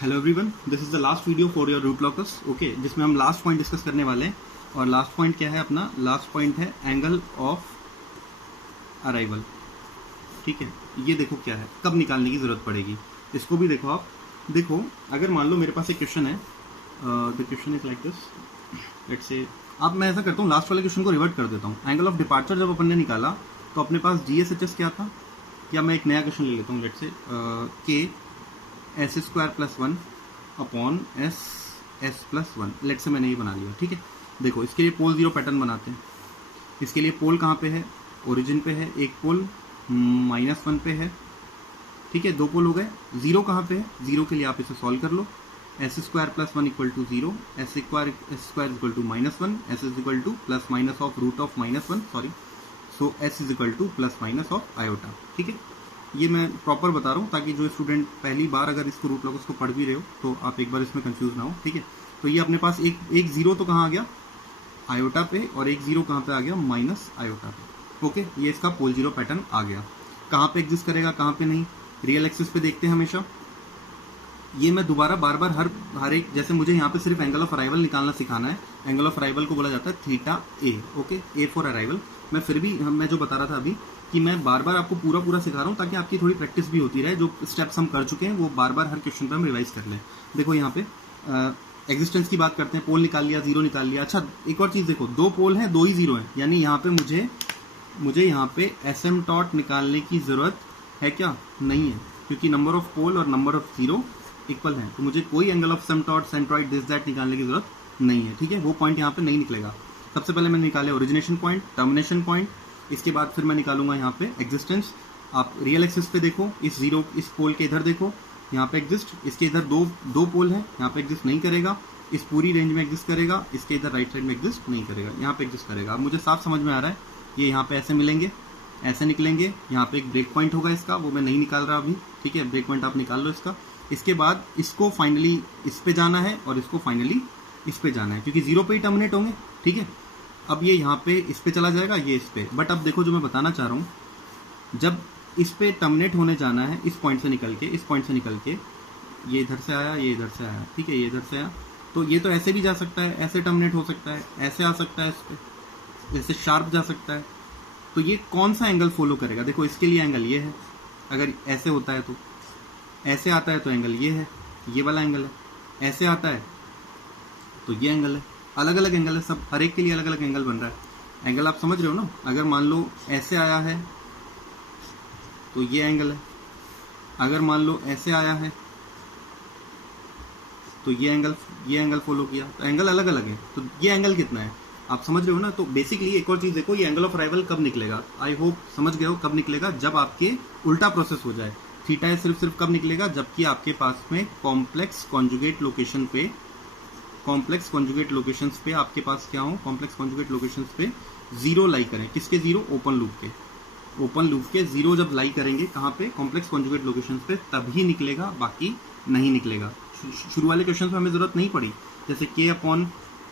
Hello everyone, this is the last video for your root locus. Okay, जिसमें हम last point discuss करने वाले हैं। और लास्ट पॉइंट क्या है अपना? लास्ट पॉइंट है एंगल ऑफ अराइवल। ठीक है, ये देखो क्या है, कब निकालने की जरूरत पड़ेगी इसको भी देखो। आप देखो, अगर मान लो मेरे पास एक क्वेश्चन है, the question is like this. Let's say अब मैं ऐसा करता हूँ, लास्ट वाले क्वेश्चन को रिवर्ट कर देता हूँ। एंगल ऑफ डिपार्चर जब अपन ने निकाला तो अपने पास GSHS क्या था, या मैं एक नया क्वेश्चन ले लेता हूँ। Let's say K S square plus 1 upon S plus 1। Let say मैंने ये बना लिया। ठीक है, देखो इसके लिए पोल जीरो पैटर्न बनाते हैं। इसके लिए पोल कहाँ पे है? ओरिजिन पे है। एक पोल -1 पे है। ठीक है, दो पोल हो गए। जीरो कहाँ पे है? जीरो के लिए आप इसे सॉल्व कर लो। S square plus 1 equal to zero, S square equal to -1, S is equal to plus minus of root of -1, sorry. So S is equal to plus minus of iota. ठीक है, ये मैं प्रॉपर बता रहा हूँ ताकि जो स्टूडेंट पहली बार अगर इसको रूट लॉकस को पढ़ भी रहे हो तो आप एक बार इसमें कंफ्यूज ना हो। ठीक है, तो ये अपने पास एक जीरो तो कहाँ आ गया? आयोटा पे, और एक जीरो कहाँ पे आ गया? माइनस आयोटा पे। ओके, ये इसका पोल जीरो पैटर्न आ गया। कहाँ पे एग्जिस्ट करेगा, कहाँ पे नहीं? रियल एक्सिस पे देखते हैं हमेशा। ये मैं दोबारा बार बार हर एक, जैसे मुझे यहाँ पे सिर्फ एंगल ऑफ अराइवल निकालना सिखाना है। एंगल ऑफ अराइवल को बोला जाता है theta A. Okay, A for arrival. मैं फिर भी मैं जो बता रहा था अभी कि मैं बार बार आपको पूरा सिखा रहा हूँ ताकि आपकी थोड़ी प्रैक्टिस भी होती रहे। जो स्टेप्स हम कर चुके हैं वो बार बार हर क्वेश्चन पे हम रिवाइज कर लें। देखो यहाँ पे एग्जिस्टेंस की बात करते हैं। पोल निकाल लिया, जीरो निकाल लिया। अच्छा, एक और चीज देखो, दो पोल है, दो ही जीरो है, यानी यहाँ पे मुझे यहाँ पे एसिम्पटोट निकालने की जरूरत है क्या? नहीं है, क्योंकि नंबर ऑफ पोल और नंबर ऑफ जीरो इक्वल है। तो मुझे कोई angle of asymptote, centroid, this that निकालने की जरूरत नहीं है। ठीक है, वो पॉइंट यहाँ पे नहीं निकलेगा। सबसे पहले मैंने निकाले ओरिजिनेशन पॉइंट, टर्मिनेशन पॉइंट। इसके बाद फिर मैं निकालूंगा यहाँ पे एग्जिस्टेंस। आप रियल एक्सिस पे देखो, इस पोल के इधर देखो, यहाँ पे एग्जिस्ट। इसके इधर दो पोल है, यहाँ पे एग्जिस्ट नहीं करेगा। इस पूरी रेंज में एग्जिस्ट करेगा, इसके इधर राइट साइड में एग्जिस्ट नहीं करेगा, यहाँ पे एग्जिस्ट करेगा। अब मुझे साफ समझ में आ रहा है, ये यहाँ पे ऐसे मिलेंगे, ऐसे निकलेंगे। यहाँ पे एक ब्रेक पॉइंट होगा इसका, वो मैं नहीं निकाल रहा अभी। ठीक है, ब्रेक पॉइंट आप निकाल लो इसका। इसके बाद इसको फाइनली इस पे जाना है और इसको फाइनली इस पे जाना है, क्योंकि जीरो पे ही टर्मिनेट होंगे। ठीक है, अब ये यहाँ पे इस पे चला जाएगा, ये इस पे। बट अब देखो, जो मैं बताना चाह रहा हूँ, जब इस पे टर्मिनेट होने जाना है, इस पॉइंट से निकल के, इस पॉइंट से निकल के, ये इधर से आया, ये इधर से आया। ठीक है, ये इधर से आया, तो ये तो ऐसे भी जा सकता है, ऐसे टर्मिनेट हो सकता है, ऐसे आ सकता है, इस पे ऐसे शार्प जा सकता है। तो ये कौन सा एंगल फॉलो करेगा? देखो, इसके लिए एंगल ये है। अगर ऐसे होता है तो, ऐसे आता है तो एंगल ये है, ये वाला एंगल है। ऐसे आता है तो ये एंगल है। अलग अलग एंगल है सब, हर एक के लिए अलग अलग एंगल बन रहा है। एंगल आप समझ रहे हो ना? अगर मान लो ऐसे आया है तो ये एंगल है, अगर मान लो ऐसे आया है तो ये एंगल फॉलो किया, तो एंगल अलग अलग है। तो ये एंगल कितना है आप समझ रहे हो ना? तो बेसिकली एक और चीज देखो, ये एंगल ऑफ अराइवल कब निकलेगा? आई होप समझ गए हो कब निकलेगा। जब आपके उल्टा प्रोसेस हो जाए। थीटा है सिर्फ कब निकलेगा? जबकि आपके पास में कॉम्प्लेक्स कॉन्जुगेट लोकेशन पे आपके पास क्या हो? कॉम्प्लेक्स कॉन्जुगेट लोकेशन पे जीरो लाई करें। किसके जीरो? ओपन लूप के जीरो जब लाई करेंगे कहाँ पे? कॉम्प्लेक्स कॉन्जुगेट लोकेशन पे, तभी निकलेगा, बाकी नहीं निकलेगा। शुरू वाले क्वेश्चन में हमें जरूरत नहीं पड़ी, जैसे के अपॉन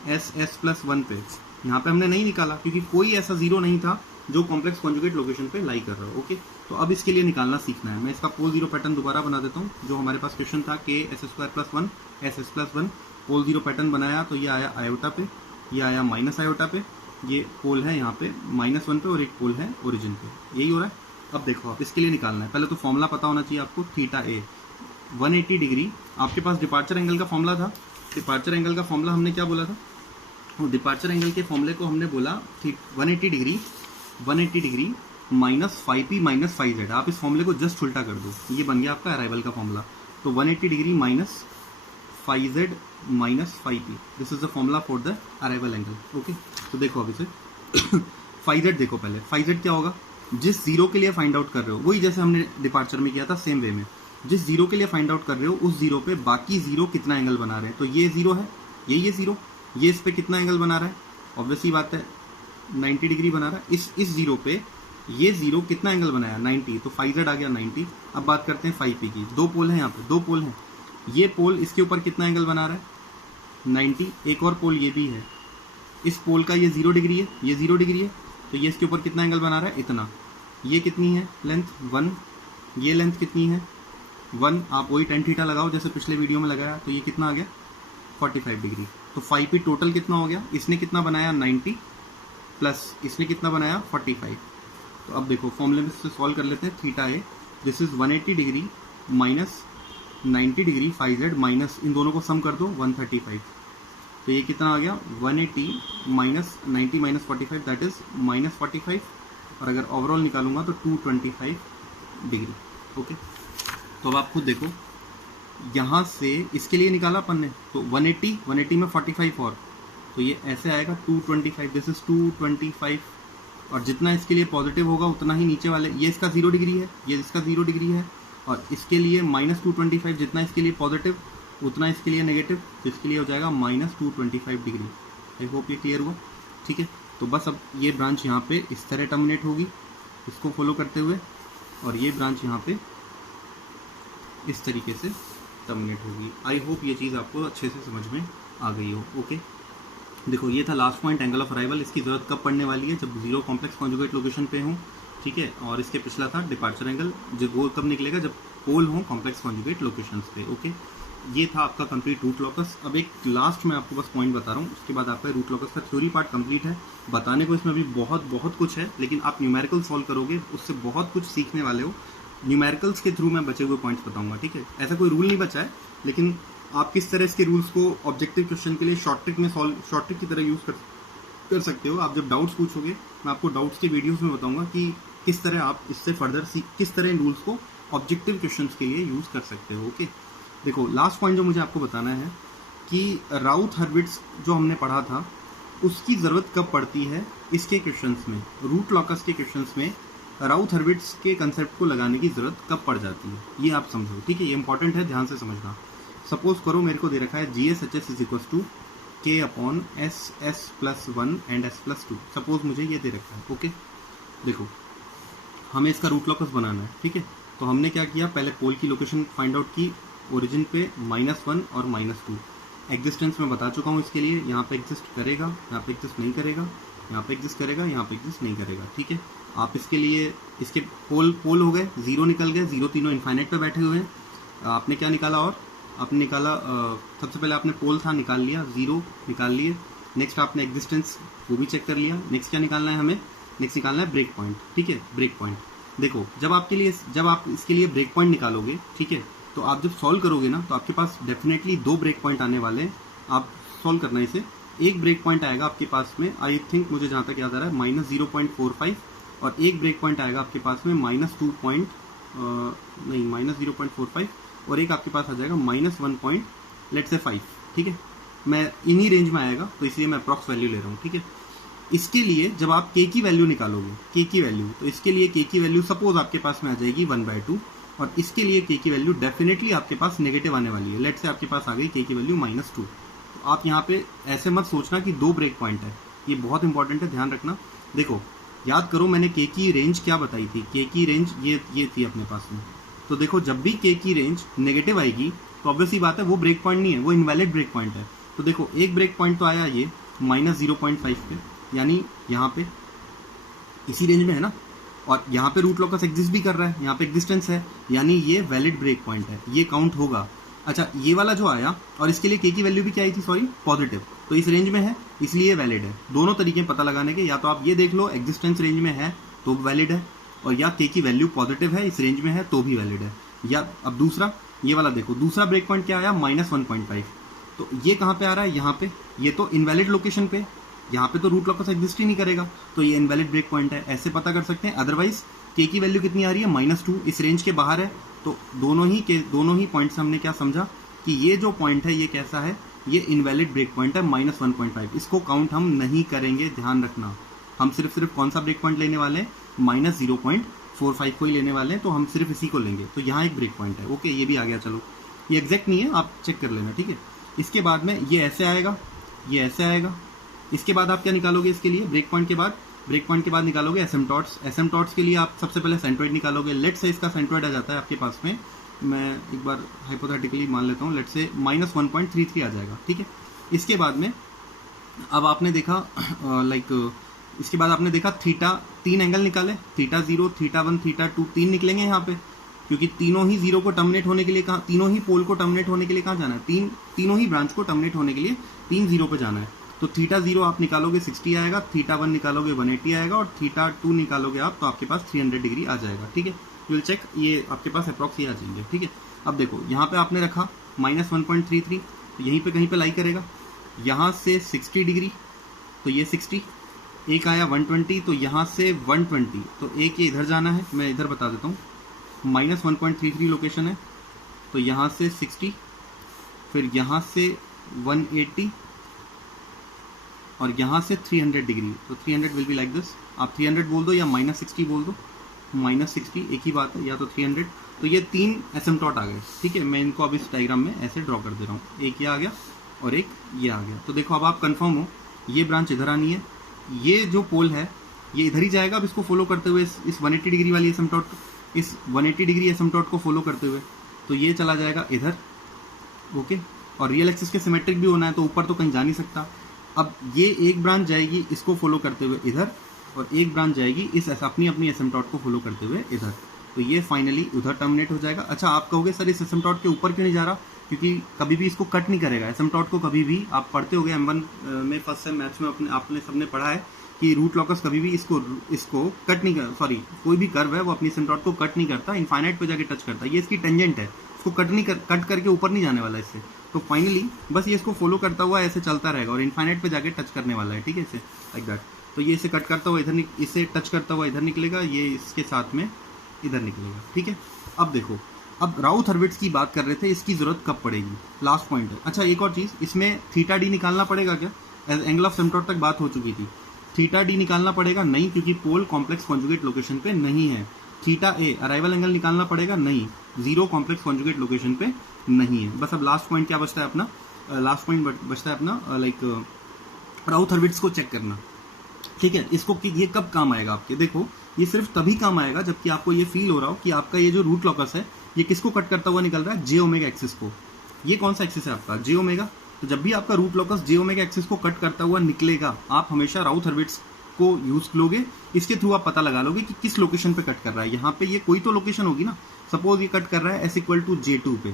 एस प्लस 1 पे, यहाँ पे हमने नहीं निकाला क्योंकि कोई ऐसा जीरो नहीं था जो कॉम्प्लेक्स कॉन्जुगेट लोकेशन पे लाई कर रहा हो। ओके, तो अब इसके लिए निकालना सीखना है। मैं इसका पोल जीरो पैटर्न दोबारा बना देता हूँ। जो हमारे पास क्वेश्चन था, K S square plus 1 S plus 1, pole zero pattern बनाया तो ये आया आयोटा पे, ये आया माइनस आयोटा पे। ये पोल है यहाँ पे -1 पे और एक पोल है ओरिजिन पे। यही हो रहा है। अब देखो, आप इसके लिए निकालना है, पहले तो फॉर्मूला पता होना चाहिए आपको। थीटा ए 180 डिग्री, आपके पास डिपार्चर एंगल का फॉर्मूला था। डिपार्चर एंगल का फॉर्मूला हमने क्या बोला था? डिपार्चर एंगल के फॉर्मूले को हमने बोला 180 degree minus 5p minus 5z। आप इस फॉर्मूले को जस्ट उल्टा कर दो, ये बन गया आपका अराइवल का फॉर्मूला। तो 180 degree minus 5z minus 5p, this is the formula for the arrival angle. Okay, तो देखो अब इसे 5z देखो। पहले 5z क्या होगा? जिस जीरो के लिए फाइंड आउट कर रहे हो, वही जैसे हमने डिपार्चर में किया था, सेम वे में। जिस जीरो के लिए फाइंड आउट कर रहे हो, उस जीरो पे बाकी जीरो कितना एंगल बना रहे हैं। तो ये जीरो है, ये जीरो, ये इस पे कितना एंगल बना रहा है? ऑब्वियसली बात है, 90 डिग्री बना रहा है। इस जीरो पे ये जीरो कितना एंगल बनाया? 90, तो 5z आ गया 90। अब बात करते हैं 5p की। दो पोल है, यहाँ पे दो पोल है। ये पोल इसके ऊपर कितना एंगल बना रहा है? 90। एक और पोल ये भी है, इस पोल का ये 0 डिग्री है, ये 0 डिग्री है, तो ये इसके ऊपर कितना एंगल बना रहा है? इतना। ये कितनी है लेंथ? 1। ये लेंथ कितनी है? 1 आप वही टेन थीटा लगाओ जैसे पिछले वीडियो में लगाया, तो ये कितना आ गया 45 डिग्री। तो 5p टोटल कितना हो गया, इसने कितना बनाया 90 प्लस इसने कितना बनाया 45। तो अब देखो फॉर्मूले में से सॉल्व कर लेते हैं। Theta A this is 180 degree minus 90 degree 5z minus इन दोनों को सम कर दो 135। तो ये कितना आ गया 180 minus 90 minus 45 that is minus 45, और अगर ओवरऑल निकालूंगा तो 225 डिग्री। ओके, तो अब आप खुद देखो यहाँ से इसके लिए निकाला अपन ने, तो 180 में 45 और, तो ये ऐसे आएगा 225, दिस इज 225, और जितना इसके लिए पॉजिटिव होगा उतना ही नीचे वाले, ये इसका 0 डिग्री है, ये इसका 0 डिग्री है, और इसके लिए माइनस 225 जितना इसके लिए पॉजिटिव उतना इसके लिए नेगेटिव, तो इसके लिए हो जाएगा माइनस 225 डिग्री। आई होप ये क्लियर हुआ। ठीक है, तो बस अब ये ब्रांच यहाँ पे इस तरह टर्मिनेट होगी इसको फॉलो करते हुए, और ये ब्रांच यहाँ पे इस तरीके से टर्मिनेट होगी। आई होप ये चीज़ आपको अच्छे से समझ में आ गई हो। ओके, देखो ये था last point angle of arrival. इसकी ज़रूरत कब पड़ने वाली है, जब जीरो कॉम्प्लेक्स कॉन्जुगेट लोकेशन पे हो। ठीक है, और इसके पिछला था डिपार्चर एंगल, जब वो कब निकलेगा, जब पोल हो कॉम्प्लेक्स कॉन्जुगेट लोकेशंस पे। ओके, ये था आपका कंप्लीट रूट लॉकस। अब एक लास्ट में आपको बस पॉइंट बता रहा हूँ, उसके बाद आपका रूट लॉकस का थ्योरी पार्ट कंप्लीट है। बताने को इसमें अभी बहुत कुछ है, लेकिन आप न्यूमेरिकल सॉल्व करोगे उससे बहुत कुछ सीखने वाले हो। न्यूमेरिकल्स के थ्रू मैं बचे हुए पॉइंट्स बताऊंगा। ठीक है, ऐसा कोई रूल नहीं बचा है, लेकिन आप किस तरह इसके रूल्स को ऑब्जेक्टिव क्वेश्चन के लिए शॉर्ट ट्रिक में शॉर्ट ट्रिक की तरह यूज़ कर सकते हो। आप जब डाउट्स पूछोगे मैं आपको डाउट्स के वीडियोस में बताऊंगा कि किस तरह आप इससे फर्दर किस तरह इन रूल्स को ऑब्जेक्टिव क्वेश्चंस के लिए यूज़ कर सकते हो। ओके, देखो लास्ट पॉइंट जो मुझे आपको बताना है कि राउथ हर्विट्ज जो हमने पढ़ा था उसकी ज़रूरत कब पड़ती है इसके क्वेश्चंस में, रूट लॉकस के क्वेश्चंस में राउथ हर्विट्ज के कंसेप्ट को लगाने की ज़रूरत कब पड़ जाती है, ये आप समझो। ठीक है, ये इंपॉर्टेंट है, ध्यान से समझना। सपोज करो मेरे को दे रखा है GSHS is equal to K upon SS+1 and S+2। Suppose मुझे ये दे रखा है। ओके, देखो हमें इसका रूट लॉकस बनाना है। ठीक है, तो हमने क्या किया, पहले पोल की लोकेशन फाइंड आउट की, ओरिजिन पे -1 और -2। एग्जिस्टेंस में बता चुका हूँ इसके लिए, यहाँ पे एग्जिस्ट करेगा, यहाँ पे एग्जिस्ट नहीं करेगा, यहाँ पे एग्जिस्ट करेगा, यहाँ पे एग्जिस्ट नहीं करेगा। ठीक है, आप इसके लिए इसके पोल हो गए, 0 निकल गए, 0 तीनों इनफाइनाइट पे बैठे हुए हैं। आपने क्या निकाला, और आपने निकाला सबसे पहले आपने पोल था निकाल लिया, 0 निकाल लिए। नेक्स्ट आपने एग्जिस्टेंस वो भी चेक कर लिया। नेक्स्ट क्या निकालना है हमें, नेक्स्ट निकालना है ब्रेक पॉइंट। ठीक है, ब्रेक पॉइंट देखो जब आप इसके लिए ब्रेक पॉइंट निकालोगे, ठीक है, तो आप जब सॉल्व करोगे ना तो आपके पास डेफिनेटली 2 ब्रेक पॉइंट आने वाले हैं। आप सॉल्व करना इसे, एक ब्रेक पॉइंट आएगा आपके पास में, आई थिंक मुझे जहाँ तक याद आ रहा है -0.45, और एक ब्रेक पॉइंट आएगा आपके पास में -0.45, और एक आपके पास आ जाएगा -1.5। ठीक है, मैं इन्हीं रेंज में आएगा, तो इसलिए मैं अप्रॉक्स वैल्यू ले रहा हूँ। ठीक है, इसके लिए जब आप k की वैल्यू निकालोगे, k की वैल्यू, तो इसके लिए k की वैल्यू सपोज आपके पास में आ जाएगी 1/2, और इसके लिए k की वैल्यू डेफिनेटली आपके पास नेगेटिव आने वाली है। लेट से आपके पास आ गई k की वैल्यू -2। तो आप यहाँ पे ऐसे मत सोचना कि 2 ब्रेक पॉइंट है, ये बहुत इंपॉर्टेंट है, ध्यान रखना। देखो याद करो मैंने k की रेंज क्या बताई थी, k की रेंज ये थी अपने पास में। तो देखो जब भी k की रेंज नेगेटिव आएगी तो ऑब्वियस ही बात है वो ब्रेक पॉइंट नहीं है, वो इनवैलिड ब्रेक पॉइंट है। तो देखो एक ब्रेक पॉइंट तो आया ये -0.5 पे, यानी यहाँ पे इसी रेंज में है ना, और यहाँ पे रूट लॉकस एग्जिस्ट भी कर रहा है, यहाँ पे एग्जिस्टेंस है, यानी ये वैलिड ब्रेक पॉइंट है, ये काउंट होगा। अच्छा, ये वाला जो आया और इसके लिए k की वैल्यू भी क्या आई थी, सॉरी पॉजिटिव, तो इस रेंज में है इसलिए वैलिड है। दोनों तरीके पता लगाने के, या तो आप ये देख लो एग्जिस्टेंस रेंज में है तो वैलिड है, और या k की वैल्यू पॉजिटिव है इस रेंज में है तो भी वैलिड है। या अब दूसरा ये वाला देखो, दूसरा ब्रेक पॉइंट क्या आया -1.5, तो ये कहाँ पे आ रहा है, यहाँ पे, ये तो इनवैलिड लोकेशन पे, यहाँ पे तो रूट लॉकस एग्जिस्ट ही नहीं करेगा, तो ये इनवैलिड ब्रेक पॉइंट है, ऐसे पता कर सकते हैं। अदरवाइज k की वैल्यू कितनी आ रही है -2, इस रेंज के बाहर है, तो दोनों ही पॉइंट्स हमने क्या समझा कि ये जो पॉइंट है ये कैसा है, ये इनवैलिड ब्रेक पॉइंट है -1.5, इसको काउंट हम नहीं करेंगे, ध्यान रखना। हम सिर्फ कौन सा ब्रेक पॉइंट लेने वाले हैं, -0.45 को ही लेने वाले हैं, तो हम सिर्फ इसी को लेंगे। तो यहाँ एक ब्रेक पॉइंट है। ओके, ये भी आ गया, चलो ये एग्जैक्ट नहीं है, आप चेक कर लेना। ठीक है, इसके बाद में ये ऐसे आएगा, ये ऐसे आएगा। इसके बाद आप क्या निकालोगे, इसके लिए ब्रेक पॉइंट के बाद निकालोगे एसिम्पटॉट्स के लिए आप सबसे पहले सेंट्रोइड निकालोगे। लेट से इसका सेंट्रोइड आ जाता है आपके पास में, मैं एक बार हाइपोथेटिकली मान लेता हूँ, लेट से -1.33 आ जाएगा। ठीक है, इसके बाद में अब आपने देखा इसके बाद आपने देखा थीटा, 3 एंगल निकाले, θ0, θ1, θ2, 3 निकलेंगे यहाँ पे। क्योंकि तीनों ही जीरो को टर्मिनेट होने के लिए कहाँ, तीनों ही पोल को टर्मिनेट होने के लिए कहाँ जाना है, तीनों ही ब्रांच को टर्मिनेट होने के लिए 3 जीरो पे जाना है। तो थीटा 0 आप निकालोगे 60 आएगा, थीटा 1 निकालोगे 180 आएगा, और थीटा 2 निकालोगे आप तो आपके पास 300 डिग्री आ जाएगा। ठीक है, यू विल चेक, ये आपके पास अप्रॉक्स ये आ जाएंगे। ठीक है, अब देखो यहाँ पे आपने रखा -1.33, तो यहीं पे कहीं पे लाई करेगा, यहाँ से 60 डिग्री तो ये 60, एक आया 120 तो यहाँ से 120, तो एक ये इधर जाना है, मैं इधर बता देता हूँ, -1.33 लोकेशन है, तो यहाँ से 60, फिर यहाँ से 180 और यहाँ से 300 डिग्री, तो 300 विल बी लाइक दिस। आप 300 बोल दो या -60 बोल दो, -60 एक ही बात है, या तो 300। तो ये 3 एसिम्पटॉट आ गए। ठीक है, मैं इनको अब इस डायग्राम में ऐसे ड्रॉ कर दे रहा हूँ, एक ये आ गया और एक ये आ गया। तो देखो अब आप कंफर्म हो, ये ब्रांच इधर आनी है, ये जो पोल है ये इधर ही जाएगा। अब इसको फॉलो करते हुए इस 180 डिग्री वाली एसिम्पटॉट, इस 180 डिग्री एसिम्पटॉट को फॉलो करते हुए, तो ये चला जाएगा इधर। ओके, और रियल एक्सिस के सिमेट्रिक भी होना है, तो ऊपर तो कहीं जा नहीं सकता। अब ये एक ब्रांच जाएगी इसको फॉलो करते हुए इधर, और एक ब्रांच जाएगी इस अपनी एसिम्पटॉट को फॉलो करते हुए इधर, तो ये फाइनली उधर टर्मिनेट हो जाएगा। अच्छा, आप कहोगे सर इस एसिम्पटॉट के ऊपर क्यों नहीं जा रहा, क्योंकि कभी भी इसको कट नहीं करेगा एसिम्पटॉट को। कभी भी आप पढ़ते होगे M1 में फर्स्ट सेम मैथ्स में आपने सबने पढ़ा है कि रूट लॉकस कभी भी इसको कट नहीं कर, सॉरी कोई भी कर्व है वो अपनी एसिम्पटॉट को कट नहीं करता, इनफाइनाइट पे जाके टच करता है। ये इसकी टेंजेंट है, इसको कट करके ऊपर नहीं जाने वाला इससे। तो फाइनली बस ये इसको फॉलो करता हुआ ऐसे चलता रहेगा और इनफाइनाइट पे जाके टच करने वाला है। ठीक है, इसे लाइक दैट। तो ये इसे कट करता हुआ इधर, इसे टच करता हुआ इधर निकलेगा, ये इसके साथ में इधर निकलेगा। ठीक है, अब देखो, अब राउथ हर्विट्ज की बात कर रहे थे, इसकी जरूरत कब पड़ेगी, लास्ट पॉइंट है। अच्छा, एक और चीज, इसमें थीटा डी निकालना पड़ेगा क्या? एंगल ऑफ एसिम्पटॉट तक बात हो चुकी थी, थीटा डी निकालना पड़ेगा नहीं, क्योंकि पोल कॉम्प्लेक्स कॉन्जुगेट लोकेशन पे नहीं है। थीटा ए अराइवल एंगल निकालना पड़ेगा नहीं, जीरो कॉम्प्लेक्स कॉन्जुगेट लोकेशन पे नहीं है। बस अब लास्ट पॉइंट क्या बचता है अपना, लास्ट पॉइंट बचता है अपना लाइक राउथ हर्विट्ज को चेक करना। ठीक है, इसको ये कब काम आएगा आपके, देखो ये सिर्फ तभी काम आएगा जबकि आपको ये फील हो रहा हो कि आपका ये जो रूट लॉकस है ये किसको कट करता हुआ निकल रहा है, जे ओमेगा एक्सिस को। ये कौन सा एक्सिस है आपका, जे ओमेगा। तो जब भी आपका रूट लॉकस जे ओमेगा एक्सिस को कट करता हुआ निकलेगा, आप हमेशा राउथ हर्विट्ज को यूज लोगे, इसके थ्रू आप पता लगा लोगे कि किस लोकेशन पे कट कर रहा है। यहाँ पे ये कोई तो लोकेशन होगी ना, सपोज ये कट कर रहा है S=J2 पे।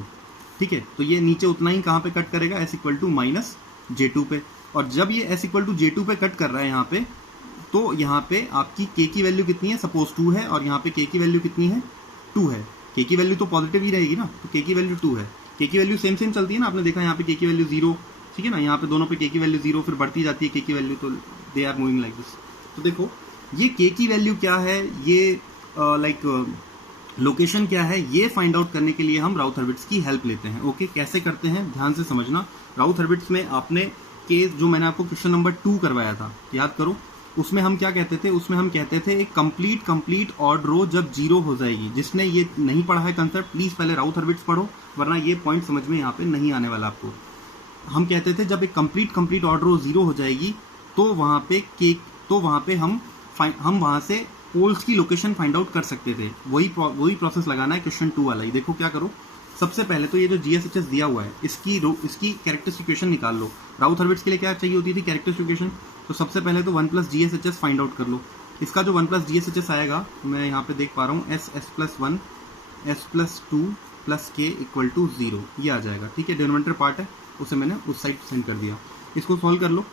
ठीक है, तो ये नीचे उतना ही कहाँ पे कट करेगा, S=-J2 पे। और जब ये S=J2 पे कट कर रहा है यहाँ पे, तो यहाँ पे आपकी k की वैल्यू कितनी है, सपोज 2 है, और यहाँ पे k की वैल्यू कितनी है, 2 है। k की वैल्यू तो पॉजिटिव ही रहेगी ना, तो k की वैल्यू 2 है। k की वैल्यू सेम चलती है ना, आपने देखा यहाँ पे k की वैल्यू 0, ठीक है ना, यहाँ पे दोनों पे k की वैल्यू 0, फिर बढ़ती जाती है k की वैल्यू, तो they are moving like this. तो देखो ये k की वैल्यू क्या है, ये लोकेशन क्या है, ये फाइंड आउट करने के लिए हम राउथ हर्विट्ज की हेल्प लेते हैं। ओके, कैसे करते हैं ध्यान से समझना। राउथ हर्विट्ज में आपने केस जो मैंने आपको क्वेश्चन नंबर 2 करवाया था, याद करो, उसमें हम क्या कहते थे, उसमें हम कहते थे एक कंप्लीट ऑड रो जब 0 हो जाएगी। जिसने ये नहीं पढ़ा है कंसेप्ट, प्लीज पहले राउथ हर्विट्ज पढ़ो, वरना ये पॉइंट समझ में यहाँ पे नहीं आने वाला आपको। हम कहते थे जब एक कंप्लीट ऑड रो 0 हो जाएगी, तो वहाँ पे हम वहाँ से पोल्स की लोकेशन फाइंड आउट कर सकते थे। वही प्रोसेस लगाना है क्वेश्चन 2 वाला ही। देखो क्या करो, सबसे पहले तो ये जो GSHS दिया हुआ है, इसकी कैरेक्टरिस्टिकेशन निकाल लो। राउथ हर्विट्ज के लिए क्या चाहिए होती थी कैरेक्टरिस्टिकेशन, तो सबसे पहले तो 1 + GSHS फाइंड आउट कर लो। इसका जो 1 + GSHS आएगा, मैं यहाँ पे देख पा रहा हूँ, S+1 S+2 + K = 0, ये आ जाएगा। ठीक है, डिनोमिनेटर पार्ट है, उसे मैंने उस साइड सेंड कर दिया। इसको सॉल्व कर लो,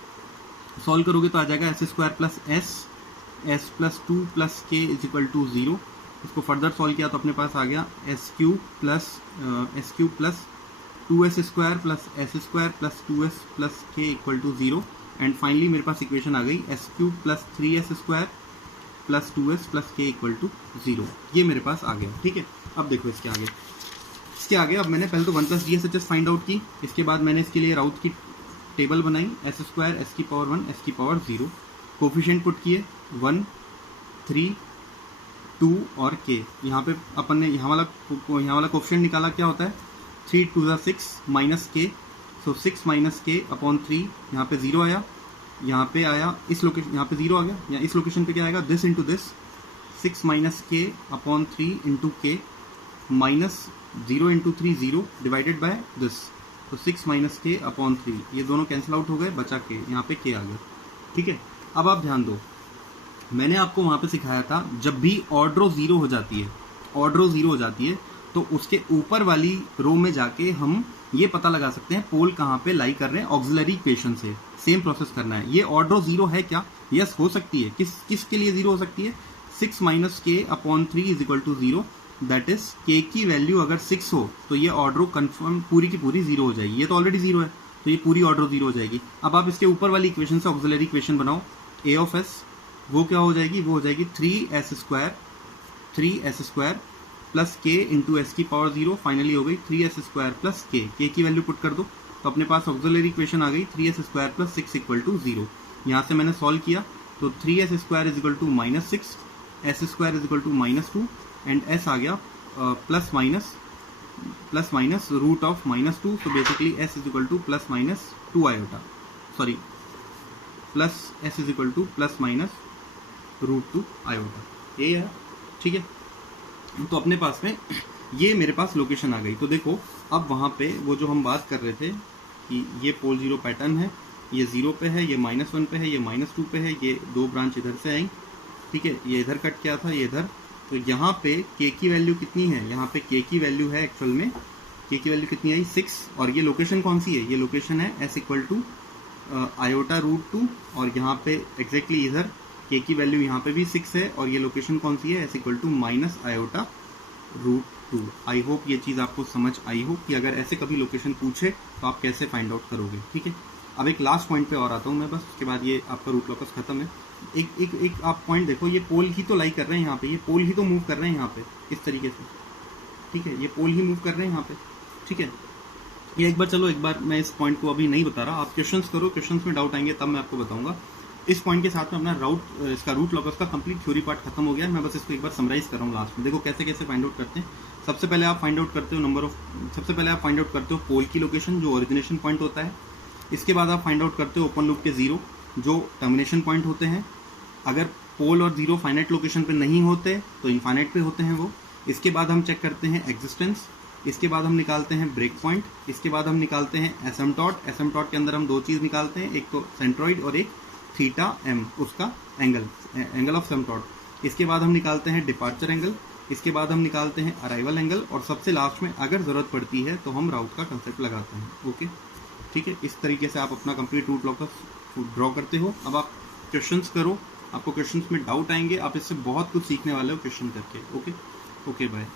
सॉल्व करोगे तो आ जाएगा S² + S+2 + K = 0। इसको फर्दर सॉल्व किया तो अपने पास आ गया S³ + 2S² + S² + 2S + K = 0। And finally मेरे पास इक्वेशन आ गई S³ + 3S² + 2S + K = 0। ये मेरे पास आ गया। ठीक है, अब देखो इसके आगे अब मैंने पहले तो 1 + GSHS फाइंड आउट की, इसके बाद मैंने इसके लिए राउथ की टेबल बनाई, S², S⁻1, S⁻0, coefficient put किए 1, 3, 2 और K। यहाँ पे अपन ने यहाँ वाला कोफिशिएंट निकाला, क्या होता है 3 × 2 = 6 - K, सो 6 - K/3, यहाँ पे 0 आया, यहाँ पे आया इस लोकेशन, यहाँ पे 0 आ गया, यहाँ इस लोकेशन पे क्या आएगा, this into this, 6 - K/3 × K minus 0 × 3 0 divided by this, तो 6 - K/3, ये दोनों कैंसिल आउट हो गए, बचा K, यहाँ पे K आ गया। ठीक है, अब आप ध्यान दो, मैंने आपको वहाँ पे सिखाया था जब भी ऑड रो 0 हो जाती है, तो उसके ऊपर वाली रो में जाके हम ये पता लगा सकते हैं पोल कहाँ पे लाई कर रहे हैं ऑक्सिलरी इक्वेशन से। सेम प्रोसेस करना है। ये ऑर्डर जीरो है क्या? यस हो सकती है। किसके लिए जीरो हो सकती है? 6 minus K upon 3 is equal to zero. That is K की वैल्यू अगर 6 हो तो ये ऑर्डर कंफर्म पूरी की पूरी जीरो हो जाएगी। ये तो ऑलरेडी जीरो है तो ये पूरी ऑर्डर जीरो हो जाएगी। अब आप इसके ऊपर वाली इक्वेशन से ऑक्सिलरी इक्वेशन बनाओ ए ऑफ एस, वो क्या हो जाएगी? वो हो जाएगी 3s स्क्वायर प्लस के इंटू एस की पावर जीरो। फाइनली हो गई 3s स्क्वायर प्लस के की वैल्यू पुट कर दो तो अपने पास ऑक्सिलरी इक्वेशन आ गई 3s square plus 6 equal to zero. यहाँ से मैंने सॉल्व किया तो 3s square is equal to -6, S square is equal to -2 and S आ गया plus minus root of -2। So basically S is equal to plus minus 2 iota, sorry plus S is equal to plus minus root 2 iota. ये है, ठीक है। तो अपने पास में ये मेरे पास लोकेशन आ गई। तो देखो अब वहाँ पे वो जो हम बात कर रहे थे कि ये पोल जीरो पैटर्न है, ये जीरो पे है, ये -1 पे है, ये -2 पे है, ये दो ब्रांच इधर से आई, ठीक है। ये इधर कट किया था, ये इधर। तो यहाँ पे के की वैल्यू कितनी है? यहाँ पे के की वैल्यू है एक्चुअल में, के की वैल्यू कितनी आई? 6। और ये लोकेशन कौन सी है? ये लोकेशन है S equal to iota root 2 और यहाँ पे एग्जैक्टली इधर के की वैल्यू यहाँ पे भी 6 है और ये लोकेशन कौन सी है? S equal to minus iota root 2। I hope ये चीज़ आपको समझ आई हो कि अगर ऐसे कभी लोकेशन पूछे तो आप कैसे फाइंड आउट करोगे, ठीक है। अब एक लास्ट पॉइंट पे और आता हूँ मैं, बस उसके बाद ये आपका रूट लॉकस खत्म है। एक आप पॉइंट देखो, ये पोल ही तो लाई कर रहे हैं यहाँ पे, ये पोल ही तो मूव कर रहे हैं यहाँ पे इस तरीके से, ठीक है। ये पोल ही मूव कर रहे हैं यहाँ पे, ठीक है। ये एक बार मैं इस पॉइंट को अभी नहीं बता रहा, आप क्वेश्चंस करो, क्वेश्चंस में डाउट आएंगे तब मैं आपको बताऊंगा। इस पॉइंट के साथ में अपना इसका रूट लॉकस का कंप्लीट थ्योरी पार्ट खत्म हो गया है। मैं बस इसको एक बार समराइज कर रहा हूँ लास्ट में। देखो कैसे कैसे फाइंड आउट करते हैं। सबसे पहले आप फाइंड आउट करते हो पोल की लोकेशन जो ओरिजिनेशन पॉइंट होता है। इसके बाद आप फाइंड आउट करते हो ओपन लूप के जीरो जो टर्मिनेशन पॉइंट होते हैं। अगर पोल और जीरो फाइनाइट लोकेशन पे नहीं होते तो इनफाइनाइट पे होते हैं वो। इसके बाद हम चेक करते हैं एग्जिस्टेंस। इसके बाद हम निकालते हैं ब्रेक पॉइंट। इसके बाद हम निकालते हैं एसिम्पटोट। एसिम्पटोट के अंदर हम दो चीज़ निकालते हैं, एक तो सेंट्रोइड और एक थीटा एम, उसका एंगल ऑफ एसिम्पटोट। इसके बाद हम निकालते हैं डिपार्चर एंगल। इसके बाद हम निकालते हैं अराइवल एंगल और सबसे लास्ट में अगर ज़रूरत पड़ती है तो हम राउट का कंसेप्ट लगाते हैं। ओके, ठीक है। इस तरीके से आप अपना कंप्लीट रूट लॉकस ड्रॉ करते हो। अब आप क्वेश्चंस करो, आपको क्वेश्चंस में डाउट आएंगे, आप इससे बहुत कुछ सीखने वाले हो क्वेश्चन करके। Okay bye.